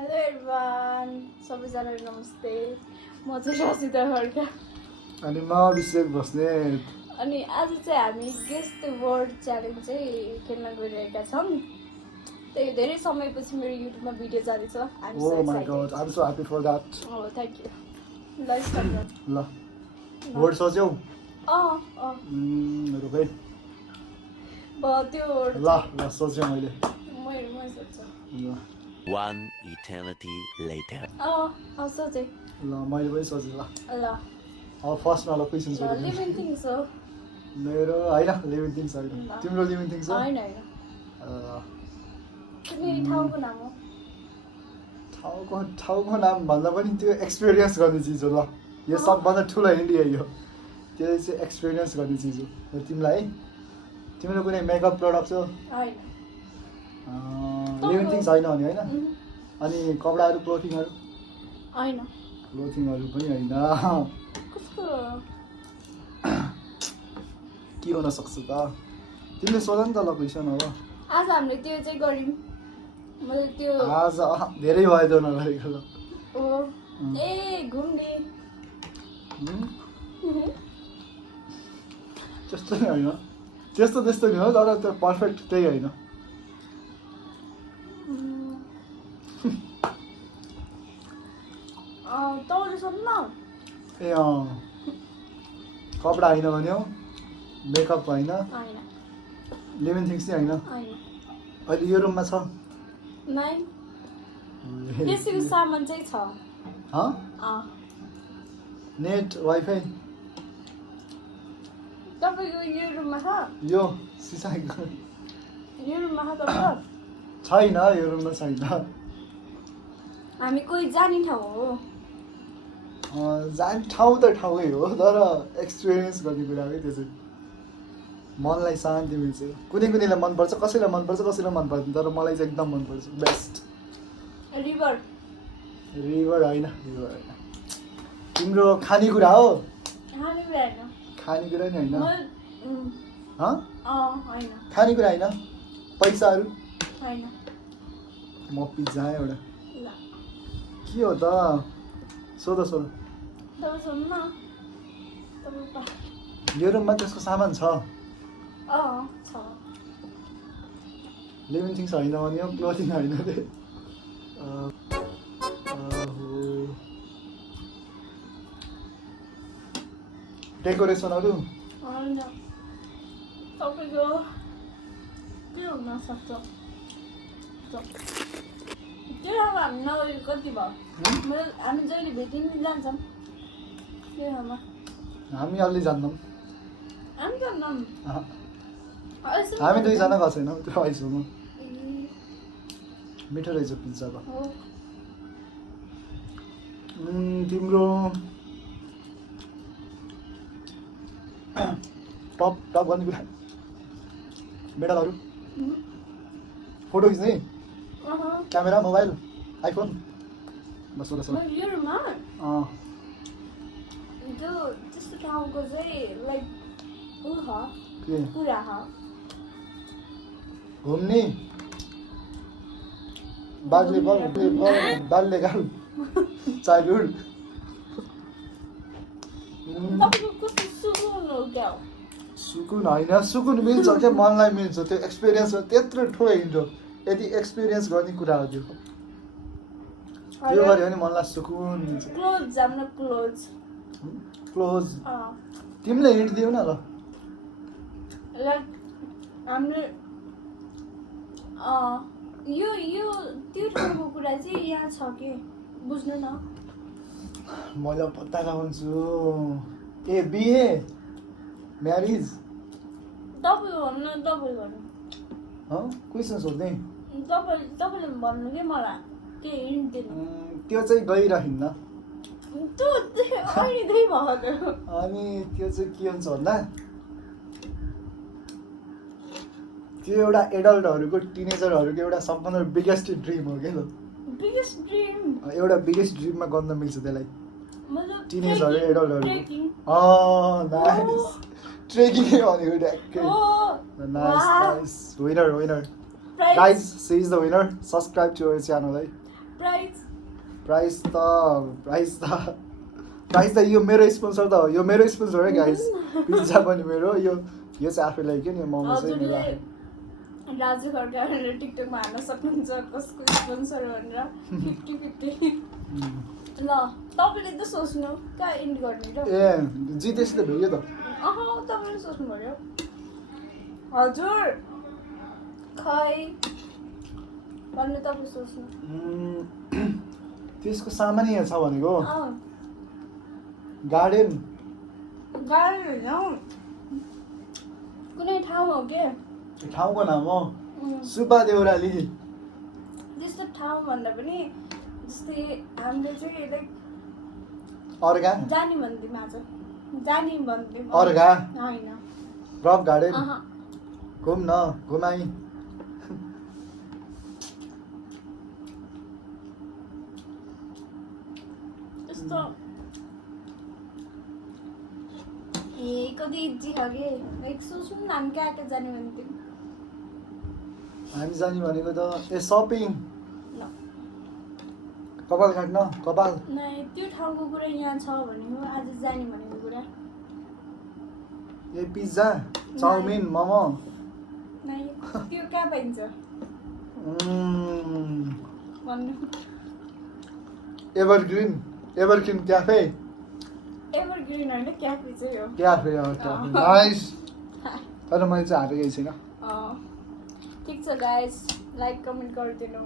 Hello everyone, सबैजनालाई नमस्ते। म चाहिँ रसिदा खड्का अनि म अभिषेक बस्नेत। अनि आज चाहिँ हामी गेस द वर्ड च्यालेन्ज चाहिँ खेल्न गइरहेका छौँ। त्यही धेरै समयपछि मेरो युट्युबमा भिडियो जाँदैछ। Oh my god, I'm so happy for that. Oh, thank you. ल स्टार्ट गरौँ। ल वर्ड सोच्यौ? रुक है। त्यो वर्ड ल सोच्यो मैले। म सोच्छु। ल One eternity later. सोचे। ल मैले पनि सोचेँ। ल ल अब फर्स्टमा ल क्वेसन सोध्नु। लिभिङ थिङ्स हो। मेरो हैन लिभिङ थिङ्स हैन। तिम्रो लिभिङ थिङ्स हो? हैन हैन। कुनै ठाउँको नाम हो? ठाउँको नाम भन्दा पनि त्यो एक्सपिरियन्स गर्ने चिज हो। ल यो सबभन्दा ठुलो हिन्ट यो। त्यो चाहिँ एक्सपिरियन्स गर्ने चिज हो। र तिमीलाई है तिम्रो कुनै मेकअप प्रडक्ट हो? हैन। लिभिङ थिङ्स हैन अनि हैन? अनि कपडाहरू क्लोथिङहरू? हैन। क्लोथिङहरू पनि हैन। कस्तो के हुन सक्छ त? तिमीले सोध नि त ल क्वेसन अब। आज हामीले त्यो चाहिँ गर्यौँ। मैले त्यो आज धेरै भयो त नगरेको ल। ओ ए घुम्ने त्यस्तो नि होइन। त्यस्तो नि हो तर त्यो पर्फेक्ट त्यही होइन। तपाईँले सोध्नु न। ए कपडा होइन भन्यो, मेकअप होइन, हैन लिभिङ थिङ्स नि होइन। हैन अहिले यो रुममा छ? नाइ त्यसको सामान चाहिँ छ। नेट वाइफाई तपाईँको यो रुममा छ? यो सिसाको यो रुममा छ तपाईँको? छैन, यो रुममा छैन। हामी कोही जाने ठाउँ हो। जाने ठाउँ त ठाउँै हो तर एक्सपिरियन्स गर्ने कुरा हो त्यो चाहिँ। मनलाई शान्ति मिल्छ। कुनैलाई मनपर्छ, कसैलाई मनपर्छ, कसैलाई मन पर्दैन, तर मलाई चाहिँ एकदम मनपर्छ। बेस्ट। रिभर रिभर होइन, रिभर होइन। तिम्रो खानेकुरा हो? खानेकुरा हैन। खानेकुरा नि होइन। हैन। खानेकुरा होइन। पैसाहरू? हैन। म पिज्जा एउटा। ल के हो त? सोध। तपाईँ सोध्नु न। तपाईँ यो रुममा त्यसको सामान छ? छ। लिभिङ थिङ्स होइन भन्यो, क्लोथिङ होइन रे। डेकोरेसनहरू? हैन। तपाईँको के हुन सक्छ? त्यो ठाउँमा हामी नगरेको कति भयो? हामी जहिले भेटिनु जान्छौँ त्यो ठाउँमा। हामी अलि जान्दैनौँ। हामी जान्दैनौँ। हामी दुईजना गएको छैनौँ त्यो आइसक्नु। मिठो रहेछ पिज्जाको। तिम्रो टप गर्ने कुरा? मेडलहरू? फोटो खिच्ने? Camera, mobile, iPhone? बस यो रुममा त्यो त्यस्तो ठाउँको चाहिँ लाइक कुरा घुम्ने? बाल्यकाल, चाइल्डहुड? तपाईँको कस्तो सुकुन हो क्या हो? सुकुन होइन, सुकुन मिल्छ क्या, मनलाई मिल्छ। त्यो एक्सपिरियन्स हो, त्यत्रो ठुलो हिन्ट हो। यदि एक्सपिरियन्स गर्ने कुरा हो त्यो। त्यो गऱ्यो भने मनलाई सुकुन मिल्छ। क्लोज हाम्रो क्लोज। क्लोज तिमीले हिन्ट दियौ न ल। लाइक हाम्रो यो त्यो ठाउँको कुरा चाहिँ यहाँ छ कि बुझ्नु न। मैले पत्ता लगाउँछु। ए बिहे, म्यारिज? तपाईँ भन्नु न, तपाईँ भन्नु। क्वेसन सोध्ने? तपाईँले भन्नु कि मलाई के हिन्ट दिनु। त्यो चाहिँ गइरहन्न। त्यो अहिले भयो। अनि त्यो चाहिँ के हुन्छ भन्दा त्यो एउटा एडल्टहरूको, टिनेजरहरूको एउटा सबभन्दा बिगेस्ट ड्रिम हो क्या। Biggest dream? एउटा बिगेस्ट ड्रिममा गर्न मिल्छ त्यसलाई। मतलब टिनेजर एडल्टहरू। नाइस। ट्रेकिङ भनेको ट्याक्कै। Nice. Winner. Guys, she is the winner. Subscribe to our channel है। प्राइस प्राइस त यो मेरो स्पोन्सर त हो यो मेरो स्पोन्सर है गाइस पिज्जा पनि मेरो यो चाहिँ आफैलाई के नि मोमो चाहिँ मेरो आफै राजु खड्काले टिकटकमा हाल्न सक्नुहुन्छ कसको स्पोन्सर भनेर 50-50 ल तपाईँले त सोच्नु कहाँ इन्ड गर्ने र ए जितेछ त भयो त तपाईँले सोच्नु पर्यो हजुर खै भन्नु तपाईँ सोच्नु त्यसको सामान्य छ भनेको गार्डन होइन कुनै ठाउँ हो के ठाउँको नाम हो सुब्बा देउराली त्यस्तो ठाउँ भन्दा पनि जस्तै हामीले चाहिँ लाइक अर्गा जानी भन्दैम आज जानी भन्दैम अर्गा होइन रक गार्डन घुम न घुमाई त्यस्तो ए कति इजी छ कि लाइक सोच्नु न हामी कहाँ कहाँ जाने भन्थ्यौँ हामी जाने भनेको त ए सपिङ ल कपाल काट्न कपाल नै त्यो ठाउँको कुरा यहाँ छ भनेको आज जाने भनेको कुरा ए पिज्जा चाउमिन मोमो नै त्यो कहाँ पाइन्छ भन्नु एभरग्रिन क्याफे एभरग्रिन होइन क्याफे चाहिँ हो क्याफे नाइस तर मैले चाहिँ हारेकै छैन ठिक छ गाइस लाइक कमेन्ट गरिदिनु